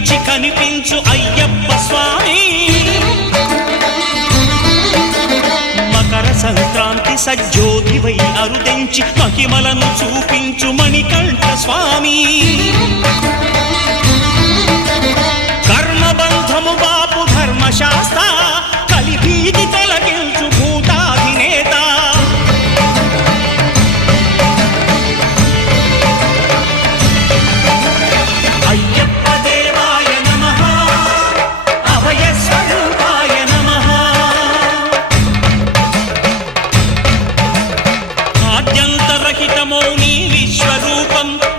కనిపించి కనిపించు అయ్యప్ప స్వామి. మకర సంక్రాంతి సజ్జోతివై అరుదెంచి మహిమలను చూపించు మణికంఠ స్వామి. కర్మబంధము బాపు ధర్మశాస్త్ర కలిభీతి తొలగించు భూతాధినేత. అయ్యప్ప దేవాయ నమః, అభయ స్వరూపాయ నమః. ఆద్యంతరహితమౌ నీ విశ్వరూపం